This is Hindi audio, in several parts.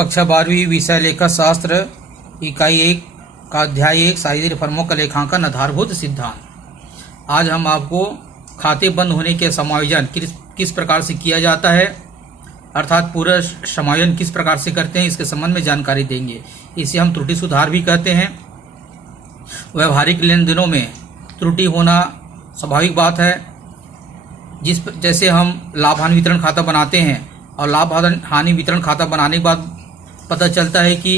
कक्षा 12वीं विषय लेखा शास्त्र इकाई 1 का अध्याय 1 साइज फर्मों का लेखांकन आधारभूत सिद्धांत। आज हम आपको खाते बंद होने के समायोजन किस प्रकार से किया जाता है, अर्थात पूरा समायोजन किस प्रकार से करते हैं, इसके संबंध में जानकारी देंगे। इसे हम त्रुटि सुधार भी कहते हैं। व्यवहारिक लेन देनों में त्रुटि होना स्वाभाविक बात है। जैसे हम लाभ हानि वितरण खाता बनाते हैं और लाभ हानि वितरण खाता बनाने के बाद पता चलता है कि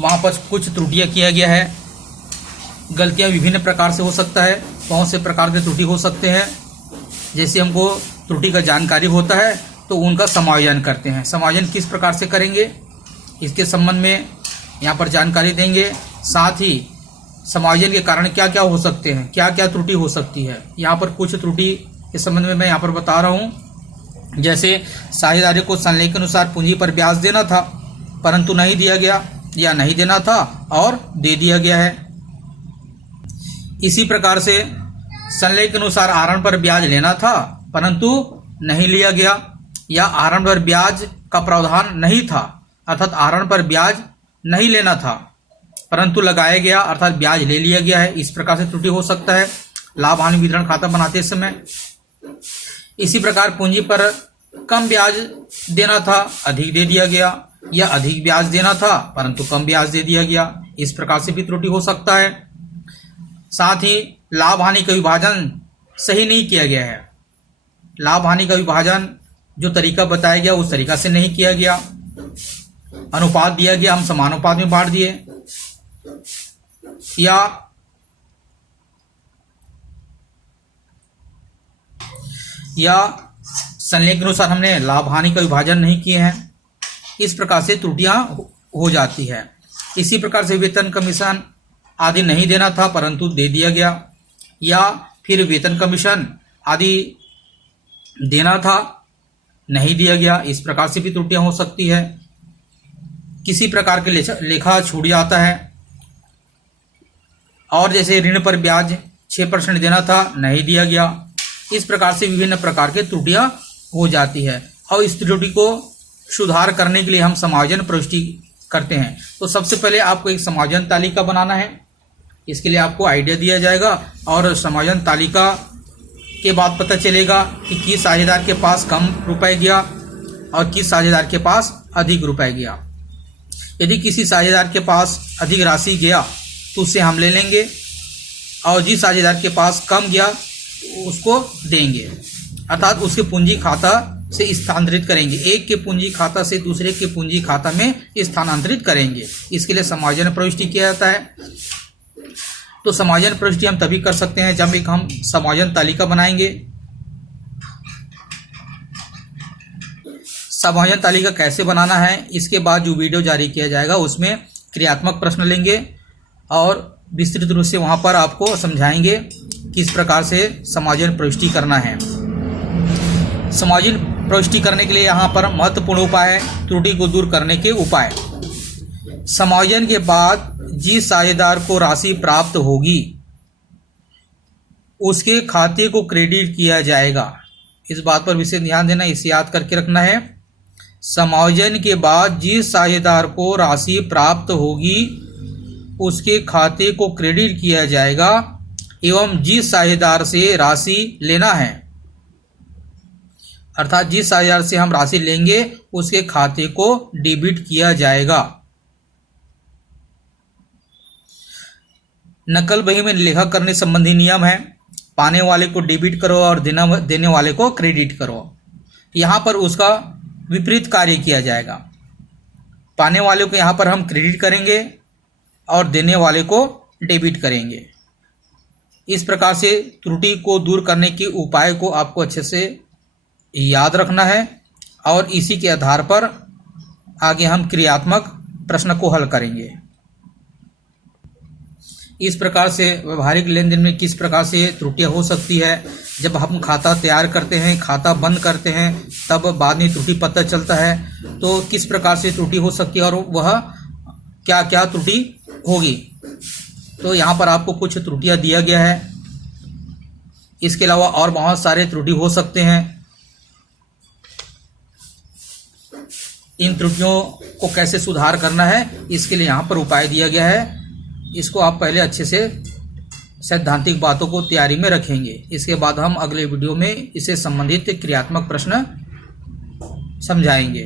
वहाँ पर कुछ त्रुटियाँ किया गया है। गलतियाँ विभिन्न प्रकार से हो सकता है, बहुत से प्रकार के त्रुटि हो सकते हैं। जैसे हमको त्रुटि का जानकारी होता है तो उनका समायोजन करते हैं। समायोजन किस प्रकार से करेंगे इसके संबंध में यहाँ पर जानकारी देंगे। साथ ही समायोजन के कारण क्या क्या हो सकते हैं, क्या क्या त्रुटि हो सकती है, यहाँ पर कुछ त्रुटि के संबंध में मैं यहाँ पर बता रहा हूँ। जैसे साझेदारी को संलेख के अनुसार पूंजी पर ब्याज देना था परंतु नहीं दिया गया, या नहीं देना था और दे दिया गया है। इसी प्रकार से संलेख के अनुसार आहरण पर ब्याज लेना था परंतु नहीं लिया गया, या आहरण पर ब्याज का प्रावधान नहीं था, अर्थात आहरण पर ब्याज नहीं लेना था परंतु लगाया गया, अर्थात ब्याज ले लिया गया है। इस प्रकार से त्रुटि हो सकता है लाभ हानि वितरण खाता बनाते समय। इसी प्रकार पूंजी पर कम ब्याज देना था, अधिक दे दिया गया, या अधिक ब्याज देना था परंतु कम ब्याज दे दिया गया। इस प्रकार से भी त्रुटि हो सकता है। साथ ही लाभ हानि का विभाजन सही नहीं किया गया है। लाभ हानि का विभाजन जो तरीका बताया गया उस तरीका से नहीं किया गया। अनुपात दिया गया, हम समानुपात में बांट दिए, या संलेख के अनुसार हमने लाभ हानि का विभाजन नहीं किए हैं। इस प्रकार से त्रुटियां हो जाती है। इसी प्रकार से वेतन कमीशन आदि नहीं देना था परंतु दे दिया गया, या फिर वेतन कमीशन आदि देना था नहीं दिया गया। इस प्रकार से भी त्रुटियां हो सकती है। किसी प्रकार के लेखा छूट जाता है, और जैसे ऋण पर ब्याज 6% देना था नहीं दिया गया। इस प्रकार से विभिन्न प्रकार के त्रुटियां हो जाती है, और इस त्रुटि को सुधार करने के लिए हम समायोजन प्रविष्टि करते हैं। तो सबसे पहले आपको एक समायोजन तालिका बनाना है। इसके लिए आपको आइडिया दिया जाएगा और समायोजन तालिका के बाद पता चलेगा कि किस साझेदार के पास कम रुपए गया और किस साझेदार के पास अधिक रुपए गया। यदि किसी साझेदार के पास अधिक राशि गया तो उससे हम ले लेंगे, और जिस साझेदार के पास कम गया उसको देंगे, अर्थात उसके पूंजी खाता से स्थानांतरित करेंगे। एक के पूंजी खाता से दूसरे के पूंजी खाता में स्थानांतरित करेंगे। इसके लिए समायोजन प्रविष्टि किया जाता है। तो समायोजन प्रविष्टि हम तभी कर सकते हैं जब हम समायोजन तालिका बनाएंगे। समायोजन तालिका कैसे बनाना है इसके बाद जो वीडियो जारी किया जाएगा उसमें क्रियात्मक प्रश्न लेंगे और विस्तृत रूप से वहां पर आपको समझाएंगे किस प्रकार से समायोजन प्रविष्टि करना है। समायोजन प्रविष्टि करने के लिए यहाँ पर महत्वपूर्ण उपाय है त्रुटि को दूर करने के उपाय। समायोजन के बाद जिस साझेदार को राशि प्राप्त होगी उसके खाते को क्रेडिट किया जाएगा। इस बात पर विशेष ध्यान देना, इसे याद करके रखना है। समायोजन के बाद जिस साझेदार को राशि प्राप्त होगी उसके खाते को क्रेडिट किया जाएगा, एवं जिस साझेदार से राशि लेना है, अर्थात जिस साझेदार से हम राशि लेंगे उसके खाते को डेबिट किया जाएगा। नकल बही में लेखा करने संबंधी नियम है। पाने वाले को डेबिट करो और देने वाले को क्रेडिट करो। यहाँ पर उसका विपरीत कार्य किया जाएगा। पाने वाले को यहाँ पर हम क्रेडिट करेंगे और देने वाले को डेबिट करेंगे। इस प्रकार से त्रुटि को दूर करने के उपाय को आपको अच्छे से याद रखना है, और इसी के आधार पर आगे हम क्रियात्मक प्रश्न को हल करेंगे। इस प्रकार से व्यवहारिक लेन देन में किस प्रकार से त्रुटियां हो सकती है। जब हम खाता तैयार करते हैं, खाता बंद करते हैं, तब बाद में त्रुटि पता चलता है तो किस प्रकार से त्रुटि हो सकती है और वह क्या क्या त्रुटि होगी। तो यहाँ पर आपको कुछ त्रुटियां दिया गया है। इसके अलावा और बहुत सारे त्रुटि हो सकते हैं। इन त्रुटियों को कैसे सुधार करना है, इसके लिए यहाँ पर उपाय दिया गया है। इसको आप पहले अच्छे से सैद्धांतिक बातों को तैयारी में रखेंगे। इसके बाद हम अगले वीडियो में इससे संबंधित क्रियात्मक प्रश्न समझाएंगे।